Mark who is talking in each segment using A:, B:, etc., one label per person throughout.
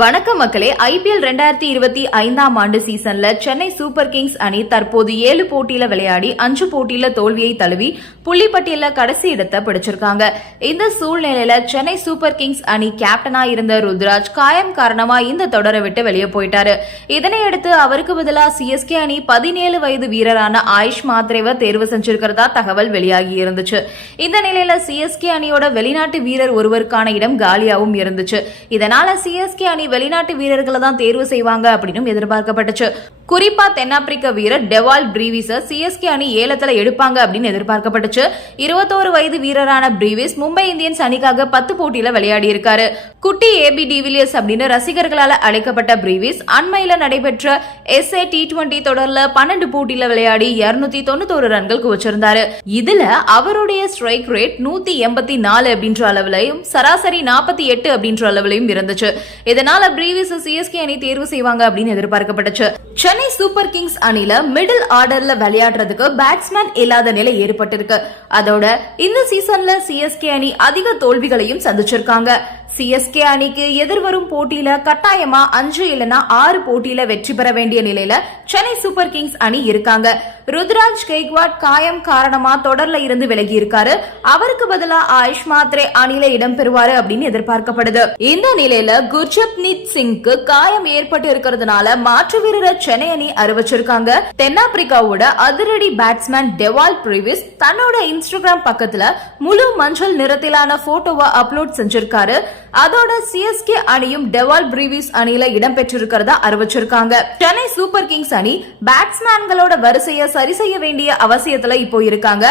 A: வணக்கம் மக்களே. ஐபிஎல் ரெண்டாயிரத்தி இருபத்தி ஐந்தாம் ஆண்டு சீசன்ல சென்னை சூப்பர் கிங்ஸ் அணி தற்போது ஏழு போட்டியில விளையாடி அஞ்சு போட்டியில தோல்வியை தழுவி புள்ளிப்பட்டியல கடைசி இடத்தை பிடிச்சிருக்காங்க. இந்த சூழ்நிலையில சென்னை சூப்பர் கிங்ஸ் அணி கேப்டனா இருந்த ருத்ராஜ் காயம் காரணமா இந்த தொடரை விட்டு வெளியே போயிட்டாரு. இதனையடுத்து அவருக்கு பதிலா சிஎஸ்கே அணி பதினேழு வயது வீரரான ஆயுஷ் மாத்ரேவை தேர்வு செஞ்சிருக்கிறதா தகவல் வெளியாகி இருந்துச்சு. இந்த நிலையில சிஎஸ்கே அணியோட வெளிநாட்டு வீரர் ஒருவருக்கான இடம் காலியாகவும் இருந்துச்சு. இதனால சிஎஸ்கே அணி வெளிநாட்டு வீரர்களை தான் தேர்வு செய்வாங்க அப்படின்னு எதிர்பார்க்கப்பட்டுச்சு. குறிப்பா தென்னாப்பிரிக்க வீரர் டெவால் பிரீவிஸ சிஎஸ்கே அணி ஏலத்துல எடுப்பாங்க அப்படின்னு எதிர்பார்க்கப்பட்டுச்சு. இருபத்தோரு வயது வீரரான பிரீவிஸ் மும்பை இந்தியன்ஸ் அணிக்காக பத்து போட்டியில விளையாடி இருக்காரு குட்டி ஏபி டிவிலியர்ஸ் அப்படின்னு ரசிகர்களால அழைக்கப்பட்ட பிரீவிஸ் அண்மையில நடைபெற்ற எஸ்ஏ டி டுவெண்டி தொடர்ல பன்னெண்டு போட்டியில விளையாடி இருநூத்தி தொண்ணூத்தோரு ரன்கள் குவிச்சிருந்தாரு. இதுல அவருடைய ஸ்ட்ரைக் ரேட் நூத்தி எண்பத்தி நாலு அப்படின்ற அளவுலையும் சராசரி நாற்பத்தி எட்டு அப்படின்ற அளவுலையும் இருந்துச்சு. இதனால பிரீவிஸ் சிஎஸ்கே அணி தேர்வு செய்வாங்க அப்படின்னு எதிர்பார்க்கப்பட்டுச்சு. சென்னை சூப்பர் கிங்ஸ் அணில மிடில் ஆர்டர்ல விளையாடுறதுக்கு பேட்ஸ்மேன் இல்லாத நிலை ஏற்பட்டிருக்கு. அதோட இந்த சீசன்ல சிஎஸ்கே அணி அதிக தோல்விகளையும் சந்திச்சிருக்காங்க. சிஎஸ்கே அணிக்கு எதிர்வரும் போட்டியில கட்டாயமா அஞ்சு இல்லனா ஆறு போட்டியில வெற்றி பெற வேண்டிய நிலையில சென்னை சூப்பர் கிங்ஸ் அணி இருக்காங்க. ருத்ராஜ் கெய்க்வாட் காயம் காரணமா தொடர்ல இருந்து விலகி இருக்காரு. அவருக்கு பதிலா ஆயுஷ் மாத்ரே அணியில இடம் பெறுவாரு அப்படின்னு எதிர்பார்க்கப்படுது. இந்த நிலையில குர்ஜப்னீத் சிங்க்கு காயம் ஏற்பட்டு இருக்கிறதுனால மாற்று வீரரை சென்னை அணி அறிவிச்சிருக்காங்க. தென்னாப்பிரிக்காவோட அதிரடி பேட்ஸ்மேன் டெவால் பிரிவிஸ் தன்னோட இன்ஸ்டாகிராம் பக்கத்துல முழு மஞ்சள் நிறத்திலான போட்டோவை அப்லோட் செஞ்சிருக்காரு. அதோட சிஎஸ்கே அணியும் டெவால் பிரீவிஸ் அணியில இடம் பெற்றிருக்கிறதா அறிவிச்சிருக்காங்க. சென்னை சூப்பர் கிங்ஸ் அணி பேட்ஸ்மேன்களோட வரிசையை சரி செய்ய வேண்டிய அவசியத்துல இப்போ இருக்காங்க.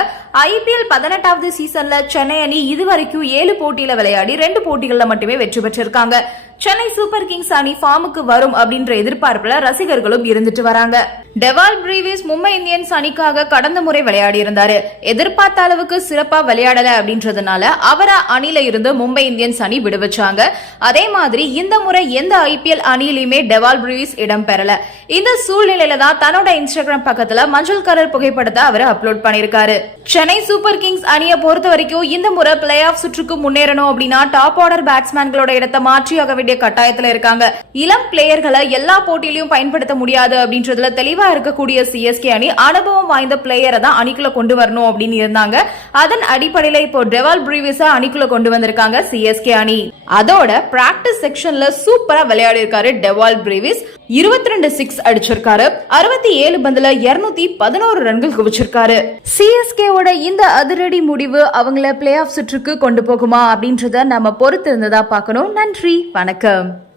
A: ஐபிஎல் பதினெட்டாவது சீசன்ல சென்னை அணி இதுவரைக்கும் ஏழு போட்டியில விளையாடி ரெண்டு போட்டிகள்ல மட்டுமே வெற்றி பெற்றிருக்காங்க. சென்னை சூப்பர் கிங்ஸ் அணி ஃபார்முக்கு வரும் அப்படின்ற எதிர்பார்ப்புல ரசிகர்களும் இருந்துட்டு வராங்க. டெவால் பிரீவிஸ் மும்பை இந்தியன்ஸ் அணிக்காக கடந்த முறை விளையாடி இருந்தாரு. எதிர்பார்த்த அளவுக்கு சிறப்பா விளையாடல அப்படின்றதுனால அவரா அணில இருந்து மும்பை இந்தியன்ஸ் அணி விடுவிச்சாங்க. அதே மாதிரி இந்த முறை எந்த ஐபிஎல் அணியிலுமே டெவால் பிரீவிஸ் இடம் பெறல. இந்த சூழ்நிலையில தான் தன்னோட இன்ஸ்டாகிராம் பக்கத்துல மஞ்சள் கலர் புகைப்படத்தை அவர் அப்லோட் பண்ணிருக்காரு. சென்னை சூப்பர் கிங்ஸ் அணியை பொறுத்த வரைக்கும் இந்த முறை பிளே ஆஃப் சுற்றுக்கு முன்னேறணும் அப்படின்னா டாப் ஆர்டர் பேட்ஸ்மேன்களோட இடத்தை மாற்றியாக வேண்டிய கட்டாயத்துல இருக்காங்க. இளம் பிளேயர்களை எல்லா போட்டியிலையும் பயன்படுத்த முடியாது அப்படின்றதுல தெளிவா இருக்கக்கூடிய சிஎஸ்கே அணி அனுபவம் வாய்ந்த பிளேயரை தான் அணிக்குள்ள கொண்டு வரணும் அப்படின்னு இருந்தாங்க. அதன் அடிப்படையில இப்போ டெவால் பிரீவிஸா அணிக்குள்ள கொண்டு வந்திருக்காங்க சிஎஸ்கே அணி. அதோட பிராக்டிஸ் செக்ஷன்ல சூப்பரா விளையாடி இருக்காரு டெவால் பிரேவிஸ் இருபத்தி ரெண்டு சிக்ஸ் அடிச்சிருக்காரு. அறுபத்தி ஏழு பந்துல இருநூத்தி பதினோரு ரன்கள் குவிச்சிருக்காரு. சிஎஸ்கேவோட இந்த அதிரடி முடிவு அவங்கள பிளே ஆஃப் சுற்றுக்கு கொண்டு போகுமா அப்படின்றத நம்ம பொறுத்து இருந்ததா பார்க்கணும். நன்றி. வணக்கம்.